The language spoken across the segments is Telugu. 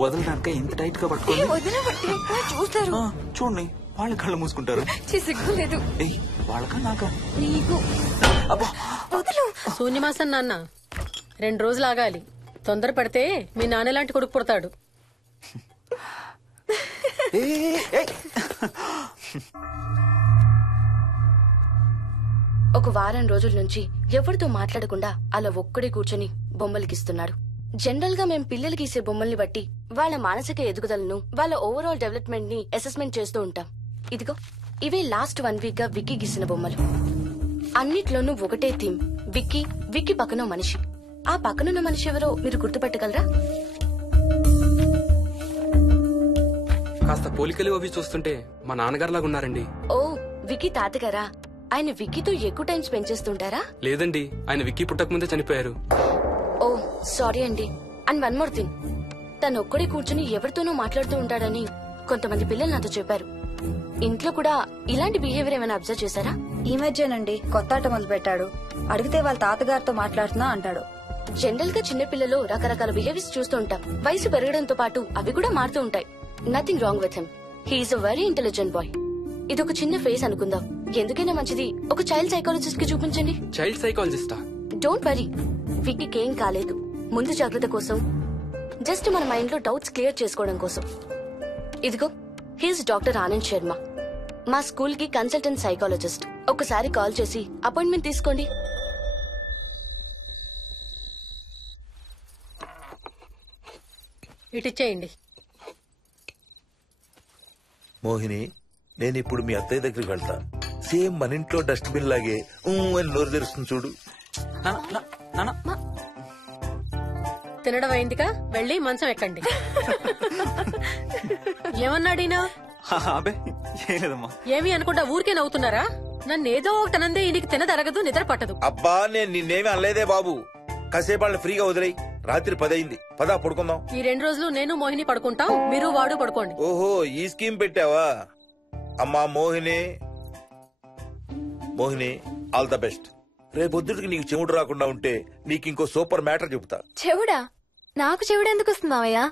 వదలడానిక ఇంత టైట్ గా పట్టుకోండి. చూస్తారు చూడండి, వాళ్ళ కళ్ళు మూసుకుంటారు. సిగ్గులేదు. వాళ్ళకా నాకా? నీకు. శూన్యమాసం నాన్న 2 రోజులు ఆగాలి. తొందర పడితే మీ నాన్న లాంటి కొడుకు పుడతాడు. ఒక వారం రోజుల నుంచి ఎవరితో మాట్లాడకుండా అలా ఒక్కడే కూర్చొని బొమ్మలు గీస్తున్నాడు. జనరల్ గా మేం పిల్లలు గీసే బొమ్మల్ని బట్టి వాళ్ళ మానసిక ఎదుగుదలను, వాళ్ళ ఓవరాల్ డెవలప్మెంట్ ని అసెస్మెంట్ చేస్తూ ఉంటాం. ఇదిగో ఇవే లాస్ట్ 1 వీక్ గా విక్కీ గీసిన బొమ్మలు. అన్నిట్లోనూ ఒకటే థీమ్, విక్కీ, విక్కీ పక్కన మనిషి. ఆ పక్కనున్న మనిషి ఎవరో మీరు గుర్తుపట్టగలరా? కాస్త పోలికలు అవి చూస్తుంటే మా నాన్నగారులాగా ఉన్నారండి. ఓ, విక్కీ తాతగారా? ఆయన విక్కీతో ఎక్కువ టైం స్పెండ్ చేస్తుంటారా? లేదండి, ఆయన విక్కీ పుట్టక ముందే చనిపోయారు. ఓ సారీ అండి. అండ్ 1 మోర్ థింగ్, తను ఒక్కడే కూర్చుని ఎవరితోనూ మాట్లాడుతూ ఉంటాడని కొంతమంది పిల్లలు నాతో చెప్పారు. ఇంట్లో కూడా ఇలాంటి బిహేవియర్ ఏమైనా అబ్జర్వ్ చేశారా? ఈ మధ్యనండి కొత్త ఆట మొదలు పెట్టాడు. అడిగితే వాళ్ళ తాతగారితో మాట్లాడుతున్నా అంటాడు. జనరల్ గా చిన్న పిల్లలు రకరకాల బిహేవియర్స్ చూస్తూ ఉంటాం. వయసు పెరగడంతో పాటు అవి కూడా మారుతూ ఉంటాయి. Nothing wrong with him. He's a very intelligent boy. ఇదొక చిన్న ఫేస్ అనుకుందాం. ఎందుకైనా మంచిది ఒక చైల్డ్ సైకాలజిస్ట్ కి చూపించండి. చైల్డ్ సైకాలజిస్టా? డోంట్ వరీ, విక్కీకి ఏం కాలేదు. ముందు జాగ్రత్త కోసం, జస్ట్ మన మైండ్ లో డౌట్స్ క్లియర్ చేసుకోవడం కోసం. ఇదిగో హీస్ డాక్టర్ ఆనంద్ శర్మ, మా స్కూల్ కి కన్సల్టెంట్ సైకాలజిస్ట్. ఒకసారి కాల్ చేసి అపాయింట్మెంట్ తీసుకోండి. ఇటిచ్చేయండి. మోహిని, నేను ఇప్పుడు మీ అత్తయ్య దగ్గరికి వెళ్తా. సేమ్ మన ఇంట్లో డస్ట్బిన్ లాగే అని నోరు తెరుస్తుంది చూడు. తినడం అయిందిగా, వెళ్ళి మంచం ఎక్కండి. ఏమన్నాడీనా? ఏమి అనుకుంటా ఊరికే నవ్వుతున్నారా? నన్నేదో ఒకటనందే ఈయనకి తినదరగదు, నిద్ర పట్టదు. అబ్బా, నేను నిన్నేమి అనలేదే బాబు. కాసేపు వాళ్ళని ఫ్రీగా వదిలేయి. రాత్రి 10 అయింది, పదా పడుకుందాం. ఈ 2 రోజులు నేను మోహిని పడుకుంటాం, మీరు వాడు పడుకోండి. ఓహో, ఈ స్కీమ్ పెట్టావా? అమ్మా Mohini, Mohini all the best. రేపొద్దుటికి నీకు చెవుడు రాకుండా ఉంటే నీకు ఇంకో సూపర్ మ్యాటర్ చెబుతా. చెవుడా? నాకు చెవుడు ఎందుకు వస్తున్నావయ్యా?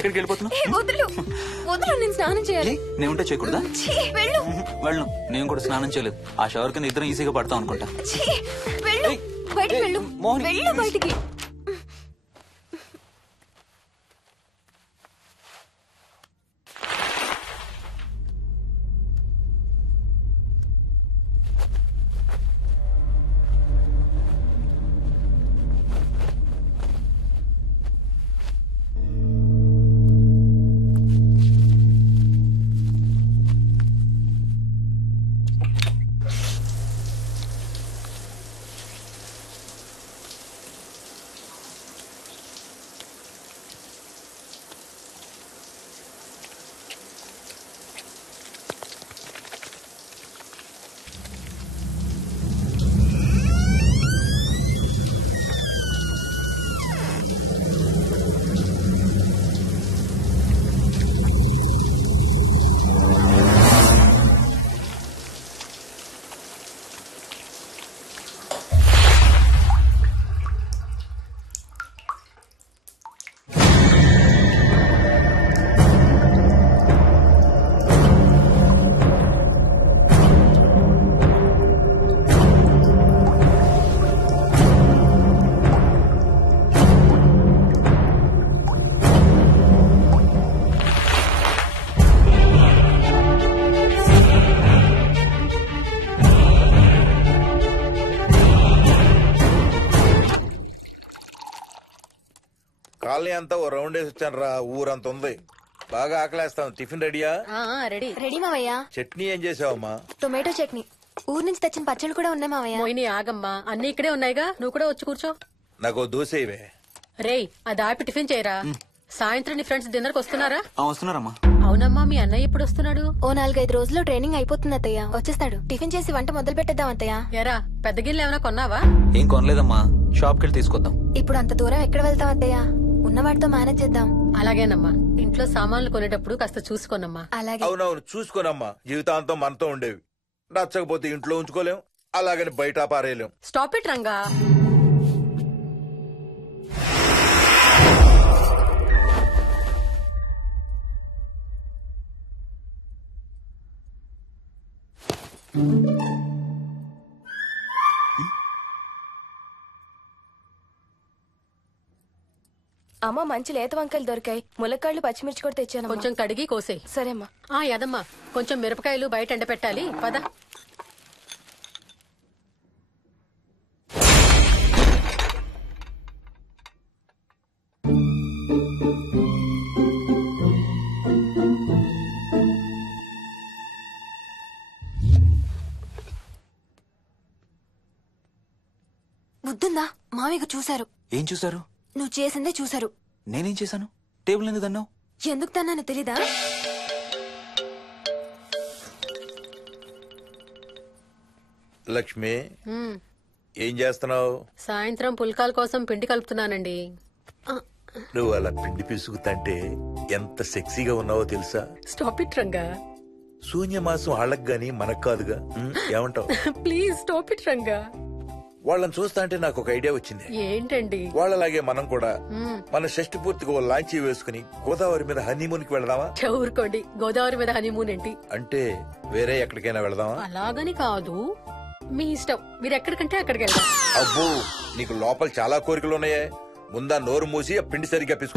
ఎక్కడికి వెళ్ళిపోతున్నావు? వదులు వదులు, నేను స్నానం చేయాలి. నేను ఉంటే చేయకూడదా? వెళ్ళు. వెళ్ళు. నేను కూడా స్నానం చేయలేదు. ఆ షవర్ కింద ఇద్దరం ఈజీగా పడతాం అనుకుంటా. వెళ్ళు, బయటికి వెళ్ళు. మోహిని, వెళ్ళు బయటికి. కాలనీ అంతా ఓ రౌండ్ వేసి వచ్చాను రా. ఊరంత ఉంది. బాగా ఆకలేస్తాం. టిఫిన్ రెడీయా? రెడీ. రెడీ మావయ్య. చట్నీ ఏం చేసావమ్మా? టొమాటో చట్నీ. ఊరు నుంచి తెచ్చిన పచ్చళ్ళు కూడా ఉన్నాయి మావయ్య. మోహిని ఆగమ్మా, అన్ని ఇక్కడే ఉన్నాయిగా, నువ్వు కూడా వచ్చి కూర్చో. నాకు దోశ ఇవే. రేయ్, అది ఆపి టిఫిన్ చేయరా. సాయంత్రం నీ ఫ్రెండ్స్ డిన్నర్ కి వస్తున్నారా? వస్తున్నారమ్మా. అవునమ్మా, మీ అన్నయ్య ఎప్పుడు వస్తున్నాడు? ఓ 4-5 రోజుల్లో ట్రైనింగ్ అయిపోతుంది అత్తయ్య. వచ్చేస్తాడు. టిఫిన్ చేసి వంట మొదలు పెట్టేద్దాం అత్తయ్య. ఎరా, పెద్ద గిన్నెలు ఏమైనా కొన్నావా? ఏం కొనలేదమ్మా, షాప్కి వెళ్ళి తీసుకొద్దాం. ఇప్పుడు అంత దూరం ఎక్కడ వెళ్తాం అత్తయ్య? ఉన్నవాటితో మేనేజ్ చేద్దాం. అలాగేనమ్మా, ఇంట్లో సామాన్లు కొనేటప్పుడు కాస్త చూసుకోనమ్మా. అలాగే. అవునవును, చూసుకోనమ్మా. జీవితాంతం మనతో ఉండేవి. నచ్చకపోతే ఇంట్లో ఉంచుకోలేం, అలాగని బయట పారేయలేం. Stop it Ranga. అమ్మ, మంచి లేత వంకాయలు దొరికాయి. ములక్కాళ్ళు, పచ్చిమిర్చి కూడా తెచ్చాను. కొంచెం కడిగి కోసేయ్. సరేమ్మా. యదమ్మా, కొంచెం మిరపకాయలు బయట ఎండపెట్టాలి. పద. బుద్ధుందా? మామయ్యకు చూశారు. ఏం చూసారు? నువ్వు చేసిందే చూశారు. నేనేం చేశాను? టేబుల్ ఎందుకు దన్నావు? ఎందుకు తన్నాను తెలీదా? లక్ష్మి, ఏం చేస్తున్నావు? సాయంత్రం పుల్కాల కోసం పిండి కలుపుతున్నానండి. నువ్వు అలా పిండి పిసుకుతంటే ఎంత సెక్సీగా ఉన్నావో తెలుసా? Stop it Ranga. శూన్యమాసం వాళ్ళకి గాని మనకు కాదుగా. ఏమంటావు? Please stop it Ranga. వాళ్ళని చూస్తా అంటే నాకు ఒక ఐడియా వచ్చింది. ఏంటండి? వాళ్ళలాగే మనం కూడా మన షష్టి పూర్తిగా ఓ లాంచీ వేసుకుని గోదావరి మీద హనీమూన్ కి వెళదామా? ఊరుకోండి, గోదావరి మీద హనీమూన్ ఏంటి? అంటే వేరే ఎక్కడికైనా వెళదామా? అలాగని కాదు, మీ ఇష్టం. మీరు ఎక్కడికంటే అక్కడికి వెళ్దాం. అబ్బో, నీకు లోపల చాలా కోరికలు ఉన్నాయే. ముందా నోరు మూసి ఆ పిండి సరిగ్గా పిసుకు.